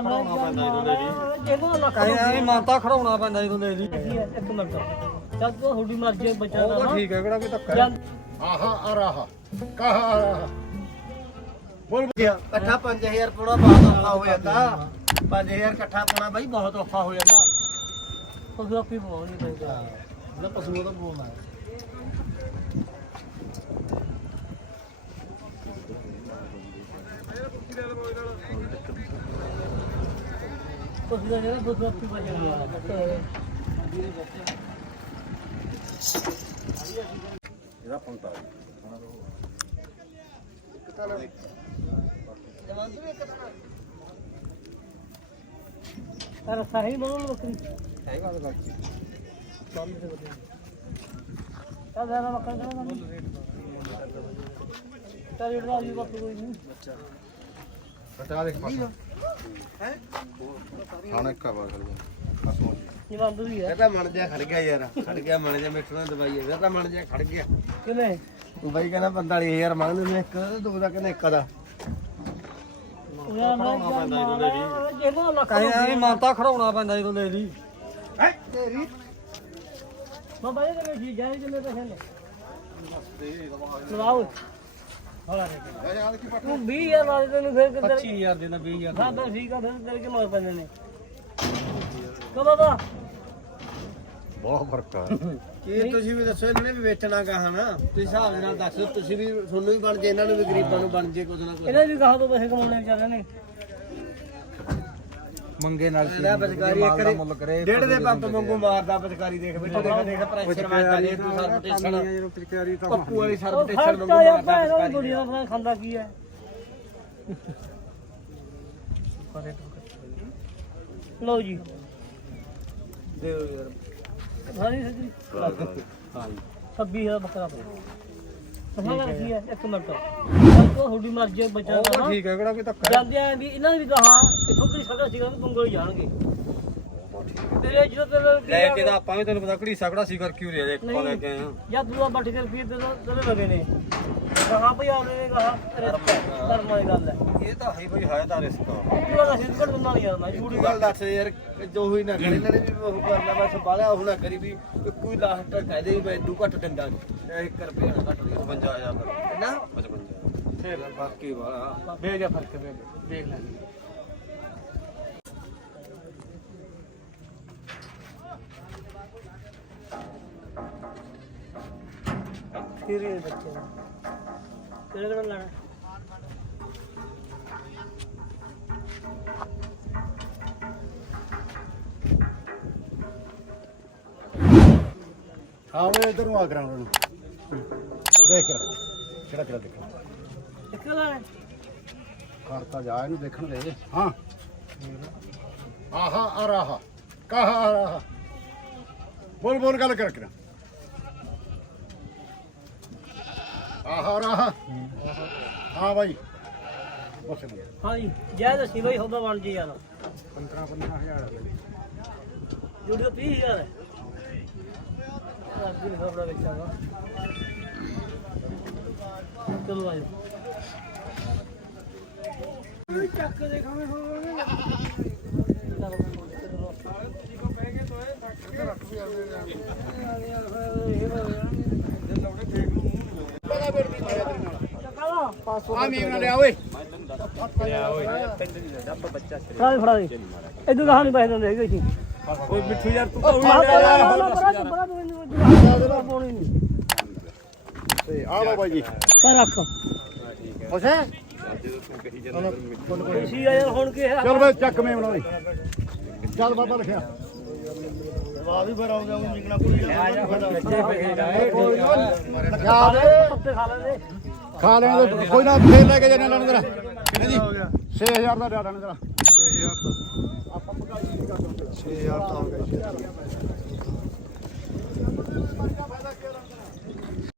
ਖੜਾਉਣਾ ਪੈਂਦਾ ਜਦੋਂ ਲੈ ਲਈ ਜਿਹਨੂੰ ਲੱਖ ਕਹਿੰਦਾ ਮਾਨਤਾ ਖੜਾਉਣਾ ਪੈਂਦਾ ਜਦੋਂ ਲੈ ਲਈ। ਕੀ ਹੈ ਇੱਕ ਮਿੰਟ ਚੱਲ ਤੂੰ ਤੁਹਾਡੀ ਮਰਜ਼ੀ ਬੱਚਾ ਉਹ ਦਾ ਤਾਂ ਠੀਕ ਹੈ ਕਿਹੜਾ ਕੋਈ ਧੱਕਾ ਹੈ। ਜਦ ਆਹਾ ਆ ਰਹਾ ਕਹਾ ਆ ਰਹਾ ਬੋਲ ਇਕੱਠਾ 5000 ਪਾਉਣਾ ਬਹੁਤ ਔਖਾ ਹੋ ਜਾਂਦਾ। 5000 ਇਕੱਠਾ ਪਾਉਣਾ ਬਾਈ ਬਹੁਤ ਔਖਾ ਹੋ ਜਾਂਦਾ। ਉਹ ਆਪੀ ਪਾਉਣੀ ਪੈਂਦਾ ਜਿਹੜਾ ਪਸ਼ੂ ਦਾ ਬੋਲਦਾ ਉਸ ਦਾ ਜਿਹੜਾ ਦੁੱਧ ਆਪੀ ਬਚਣਾ ਇਹਦਾ 45 ਪਰ ਸਹੀ ਬੋਲ ਬੱਕਰੀ ਸਹੀ ਗੱਲ ਕਰ ਚੱਲ ਤੇ ਵਧੀਆ ਚੱਲ ਜ਼ਰਾ ਬੱਕਰਾ ਚੱਲ ਚੱਲ ਜਿਹੜਾ ਵੀ ਬੱਕਰੀ ਕੋਈ ਨਹੀਂ ਬਤਾ ਦੇਖ ਪਾਸ ਹੈ ਖਾਣਾ ਇੱਕ ਵਾਰ ਕਰ ਅਸੋ ਇਹ ਬੰਦ ਵੀ ਹੈ ਇਹ ਤਾਂ ਮਣ ਜਾ ਖੜ ਗਿਆ ਯਾਰ। ਖੜ ਗਿਆ ਮਣ ਜਾ ਮਿੱਠੂ ਨੇ ਦਵਾਈ ਇਹ ਤਾਂ ਮਣ ਜਾ ਖੜ ਗਿਆ। ਕਿਵੇਂ ਤੂੰ ਬਾਈ ਕਹਿੰਦਾ 45000 ਮੰਗਦੇ ਨੇ ਇੱਕ ਦੋ ਦਾ ਕਹਿੰਦਾ ਇੱਕ ਦਾ। ਯਾਰ ਮੈਂ ਜਿਹਨੂੰ ਲੱਖ ਕਹਿੰਦਾ ਮਾਨਤਾ ਖੜਾਉਣਾ ਪੈਂਦਾ ਜਦੋਂ ਲੈ ਲਈ। ਹੈ? ਤੇਰੀ? ਬਾਬਾ ਇਹ ਤੇ ਜੀ ਜਾਏ ਜਿੰਨੇ ਪੈਸੇ ਨੇ? ਲਵਾਓ। ਹੋਲਾ ਤੂੰ 20 ਹਜ਼ਾਰ ਲਾ ਦੇ ਤੈਨੂੰ ਫਿਰ ਕਿੱਧਰ 25000 ਦੇਣਾ 20000 ਹਾਂ ਬਸ ਠੀਕ ਆ ਫਿਰ ਤੇਰੇ ਕਿ ਮੋਰ ਪੈਂਦੇ ਨੇ? ਕੋ ਬਾਬਾ ਬਹੁਤ ਫ਼ਰਕ ਆ। ਕੀ ਤੁਸੀਂ ਵੀ ਦੱਸੋ ਇਹਨਾਂ ਨੇ ਵੀ ਵੇਚਣਾ ਕਹਾ ਨਾ ਤੁਸੀਂ ਹਿਸਾਬ ਦੇ ਨਾਲ ਦੱਸੋ ਤੁਸੀਂ ਵੀ ਤੁਹਾਨੂੰ ਵੀ ਬਣ ਜੇ ਇਹਨਾਂ ਨੂੰ ਵੀ ਗਰੀਬਾਂ ਨੂੰ ਬਣ ਜੇ ਕੁਝ ਨਾ ਕੁਝ ਇਹਨੇ ਵੀ ਕਹਾ ਤੋਂ ਪੈਸੇ ਕਮਾਉਣੇ ਵਿਚਾਰੇ ਨੇ। ਮੰਗੇ ਨਾਲ ਇਹਦਾ ਬਚਕਾਰੀ ਇੱਕ ਦਾ ਮੁੱਲ ਕਰੇ ਡੇਢ ਦੇ ਪੰਪ ਵਾਂਗੂ ਮਾਰਦਾ ਬਚਕਾਰੀ ਦੇਖ ਬੈਠੇ ਦੇਖ ਦੇਖ ਪ੍ਰੈਸ਼ਰ ਮਾਰਦਾ ਜੇ ਤੂੰ ਸਰਬਟੇਸ਼ਨ ਪਿਚਕਾਰੀ ਤਾਂ ਪੱਪੂ ਵਾਲੀ ਉਹ ਸਰਬਟੇਸ਼ਨ ਵਾਂਗੂ ਖਰਚਾ ਯਾਰ ਮਾਰਦਾ ਭੈਣ ਬਚਕਾਰੀ ਦੁਨੀਆ ਦਾ ਖਾਂਦਾ ਕੀ ਹੈ ਲਓ ਜੀ। ਦਿਓ ਯਾਰ। ਸਾਰੀ ਸੱਜੀ ਹਾਂ 26000 ਬੱਕਰਾ ਹੈ ਇੱਕ ਮਿੰਟ। ਤੁਹਾਡੀ ਮਰਜ਼ੀ ਬੱਚਾ ਉਹ ਦਾ ਤਾਂ ਠੀਕ ਹੈ ਕਿਹੜਾ ਕੋਈ ਧੱਕਾ। ਹੈ। ਜਾਂਦੇ ਆ ਵੀ ਇਹਨਾਂ ਦੀ ਵੀ ਕਹਾ ਕਿਥੋਂ ਕੀ ਸਕਦਾ ਸੀਗਾ ਵੀ ਪੰਗਲ ਜਾਣਗੇ। ਤੇਰੇ ਤੇਰੇ ਲੈ ਕੇ ਤਾਂ ਆਪਾਂ ਵੀ ਤੈਨੂੰ ਪਤਾ ਘੜੀ ਸਕੜਾ ਸੀ ਕਰ ਕਿਉਂ ਰਿਹਾ ਇੱਕ ਪਾ ਲੈ ਕੇ ਆਏ ਆ। ਜਾਂ ਦੂਆ ਬੱਟ ਕੇ ਰੁਪਏ ਤੇ ਤੇਰੇ ਲਗੇ ਨੇ। ਕਹਾ ਭਈ ਆਉਂਦੇ ਨੇ ਕਹਾ ਧਰਮ ਵਾਲੀ ਗੱਲ ਹੈ। ਇਹ ਤਾਂ ਹੈ ਬਈ ਹੈ ਤਾਂ ਰਿਸਕ ਪੂਰਾ ਦਾ ਸਿੱਧ ਕਰ ਦਿੰਦਾ ਨਹੀਂ ਯਾਰ ਮੈਂ ਪੂਰੀ ਗੱਲ ਦੱਸ ਯਾਰ ਜੋ ਹੀ ਨਾ ਕਰੀ ਇਹਨਾਂ ਨੇ ਵੀ ਉਹ ਕਰਨਾ ਬਸ ਬਾਲਾ ਉਹ ਨਾ ਕਰੀ ਵੀ ਕੋਈ ਲਾਸਟ ਕਹਦੇ ਵੀ ਮੈਂ ਇਦੂ ਘੱਟ ਦਿੰਦਾ ਨਹੀਂ 1 ਰੁਪਏ ਨਾ ਘੱਟ ਦਿਓ 55000 ਦਾ। ਨਾ? 55 ਫੇਰ ਬਾਕੀ ਵਾਲਾ। ਵੇਖ ਜਾ ਫ਼ਰਕ ਦੇਖ ਲੈ। ਬੱਚੇ ਦਾ। ਕਿਹੜਾ ਕਿਹੜਾ ਲੈਣਾ? ਹਾਂ ਮੈਂ ਇਧਰ ਨੂੰ ਆ ਕਰਾਂ ਉਹਨੂੰ ਦੇਖ ਕਿਹੜਾ ਕਿਹੜਾ ਦੇਖ ਇੱਕ ਲੈਣਾ? ਕਰਤਾ ਜਾ ਇਹਨੂੰ ਦੇਖਣ ਦੇ। ਹਾਂ। ਆਹਾ ਆ ਰਹਾ ਕਹਾ ਆ ਰਹਾ ਬੋਲ ਬੋਲ ਗੱਲ ਕਰ ਕਿਰਾ ਆਹਾ ਰਹਾ ਹਾਂ ਭਾਈ ਬਸ ਨਹੀਂ ਹਾਂਜੀ ਜੈ ਦੱਸੀ ਬਈ ਹੁੰਦਾ ਬਣ ਜੀ ਯਾਰ। 15 15000 ਜੁੜੀ ਤਾਂ 30000 ਹੈ ਵੀ ਖਬਰਾਂ ਵੇਚਾਂਗਾ ਚਲੋ ਆਜੋ। ਚੱਕ ਕੇ ਦੇਖਾਂਗੇ ਆ ਮੀਮ ਨਾ ਲਿਆ ਓਏ ਫੜਾ ਦੇ ਫੜਾ ਦੇ। ਇਦੋਂ ਕਹਾਂ ਨਹੀਂ ਪੈਸੇ ਦਿੰਦੇ ਹੈਗੇ ਸੀ ਓਏ ਮਿੱਠੂ ਯਾਰ ਤੂੰ ਤੇ ਆ ਲਓ ਬਾਈ ਜੀ। ਪਰ ਰੱਖ। ਖੁਸ਼ ਹੈ ਖੁਸ਼ੀ ਆ ਯਾਰ ਹੁਣ ਕੀ ਹੈ ਚਲ ਬਈ ਚੱਕ ਮੇਮ ਨਾਲ ਚੱਲ ਬਾਬਾ ਲਿਖਿਆ। ਜਵਾਬ ਹੋ ਗਿਆ ਉਹ ਨਿਕਣਾ ਕੋਈ ਦੇ ਪੱਤੇ ਖਾ ਲੈਂਦੇ। ਖਾ ਲੈਂਦੇ ਕੋਈ ਨਾ ਫੇਰ ਲੈ ਕੇ ਜਾਣਾ ਲੈਣ ਤੇਰਾ ਕਿੰਨੇ ਜੀ? 6000 ਦਾ ਡਾਟਾ ਨੇ ਤੇਰਾ 6000 ਦਾ ਆਪਾਂ ਪਕਾਈ 6000 ਦਾ ਹੋ ਗਿਆ